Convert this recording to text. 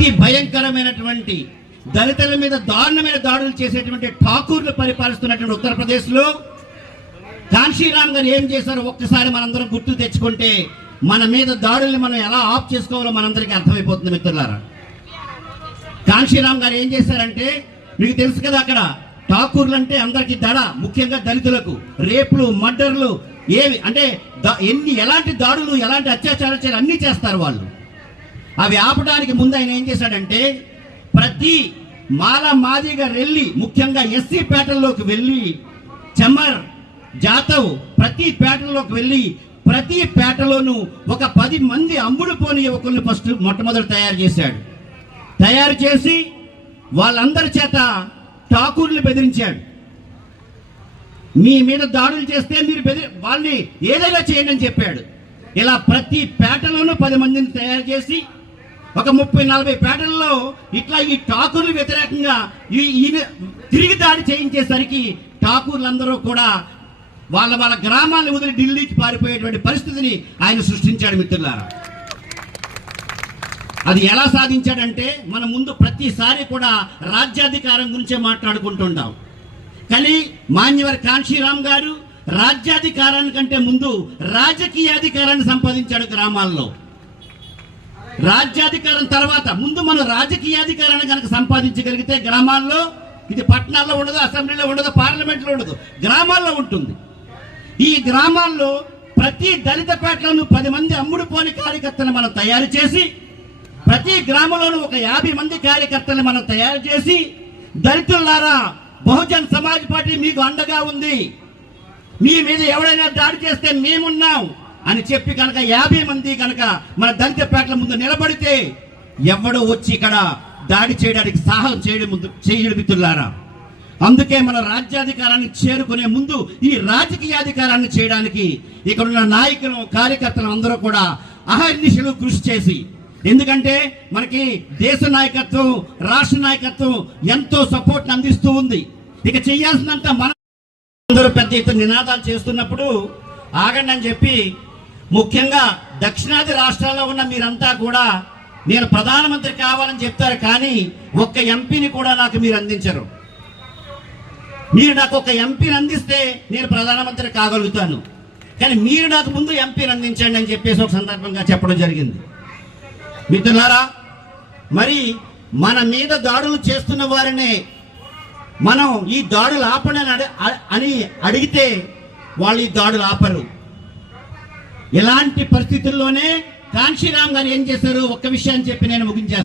అతి భయంకరమైనటువంటి దళితుల మీద దారుణమైన దాడులు చేసేటువంటి ఠాకూర్లు పరిపాలిస్తున్నటువంటి ఉత్తరప్రదేశ్లో కాన్షీరామ్ గారు ఏం చేశారో ఒక్కసారి మనందరం గుర్తు తెచ్చుకుంటే మన మీద దాడుల్ని మనం ఎలా ఆఫ్ చేసుకోవాలో మనందరికీ అర్థమైపోతుంది మిత్రులారా. కాన్షీరామ్ గారు ఏం చేశారంటే మీకు తెలుసు కదా అక్కడ ఠాకూర్లు అంటే అందరికి దడ ముఖ్యంగా దళితులకు రేపులు మర్డర్లు ఏవి అంటే ఎన్ని ఎలాంటి దాడులు ఎలాంటి అత్యాచారాలు చేయాలి అన్నీ చేస్తారు వాళ్ళు. అవి ఆపడానికి ముందు ఆయన ఏం చేశాడంటే ప్రతి మాల మాదిగా వెళ్ళి ముఖ్యంగా ఎస్సీ పేటల్లోకి వెళ్ళి చెమర్ జాతవ్ ప్రతి పేటల్లోకి వెళ్ళి ప్రతి పేటలోనూ ఒక పది మంది అమ్ముడు పోని యువకుల్ని ఫస్ట్ మొట్టమొదటి తయారు చేశాడు. తయారు చేసి వాళ్ళందరి చేత ఠాకూర్లు బెదిరించాడు. మీ మీద దాడులు చేస్తే మీరు బెదిరి వాళ్ళని ఏదైనా చేయండి అని చెప్పాడు. ఇలా ప్రతి పేటలోనూ పది మందిని తయారు చేసి ఒక ముప్పై నలభై పేటల్లో ఇట్లా ఈ ఠాకూర్లు వ్యతిరేకంగా ఈ ఈయన తిరిగి దాడి చేయించేసరికి ఠాకూర్లందరూ కూడా వాళ్ళ వాళ్ళ గ్రామాలను వదిలి ఢిల్లీకి పారిపోయేటువంటి పరిస్థితిని ఆయన సృష్టించాడు మిత్రులారా. అది ఎలా సాధించాడంటే మన ముందు ప్రతిసారి కూడా రాజ్యాధికారం గురించే మాట్లాడుకుంటుంటాం. కానీ మాన్యవర్ కాంశీరామ్ గారు రాజ్యాధికారానికంటే ముందు రాజకీయాధికారాన్ని సంపాదించాడు గ్రామాల్లో. రాజ్యాధికారం తర్వాత ముందు మనం రాజకీయాధికారాన్ని కనుక సంపాదించగలిగితే గ్రామాల్లో ఇది పట్టణాల్లో ఉండదు అసెంబ్లీలో ఉండదు పార్లమెంట్లో ఉండదు గ్రామాల్లో ఉంటుంది. ఈ గ్రామాల్లో ప్రతి దళిత పేటలను పది మంది అమ్ముడు పోని కార్యకర్తలను మనం తయారు చేసి ప్రతి గ్రామంలోనూ ఒక యాభై మంది కార్యకర్తలను మనం తయారు చేసి దళితులారా బహుజన్ సమాజ్ పార్టీ మీకు అండగా ఉంది. మీ మీద ఎవడైనా దాడి చేస్తే మేమున్నాం. అని చెప్పి కనుక యాభై మంది కనుక మన దళిత పేటల ముందు నిలబడితే ఎవడో వచ్చి ఇక్కడ దాడి చేయడానికి సాహసం చేయడం ముందు చేయడం మిత్రులారా అందుకే మన రాజ్యాధికారాన్ని చేరుకునే ముందు ఈ రాజకీయాధికారాన్ని చేయడానికి ఇక్కడున్న నాయకులు కార్యకర్తలు అందరూ కూడా అహర్నిశలు కృషి చేసి ఎందుకంటే మనకి దేశ నాయకత్వం రాష్ట్ర నాయకత్వం ఎంతో సపోర్ట్ అందిస్తూ ఉంది. ఇక చేయాల్సినంత మన అందరూ పెద్ద ఎత్తున నినాదాలు చేస్తున్నప్పుడు ఆగండి అని చెప్పి ముఖ్యంగా దక్షిణాది రాష్ట్రాల్లో ఉన్న మీరంతా కూడా నేను ప్రధానమంత్రి కావాలని చెప్తారు కానీ ఒక్క ఎంపీని కూడా నాకు మీరు అందించరు. మీరు నాకు ఒక ఎంపీని అందిస్తే నేను ప్రధానమంత్రి కాగలుగుతాను. కానీ మీరు నాకు ముందు ఎంపీని అందించండి అని చెప్పేసి ఒక సందర్భంగా చెప్పడం జరిగింది. మిత్రులారా మరి మన మీద దాడులు చేస్తున్న వారినే మనం ఈ దాడులు ఆపడని అని అడిగితే వాళ్ళు ఈ దాడులు ఆపరు. ఇలాంటి పరిస్థితుల్లోనే కాంశీరామ్ గారు ఏం చేశారు ఒక్క విషయాన్ని చెప్పి నేను ముగించాను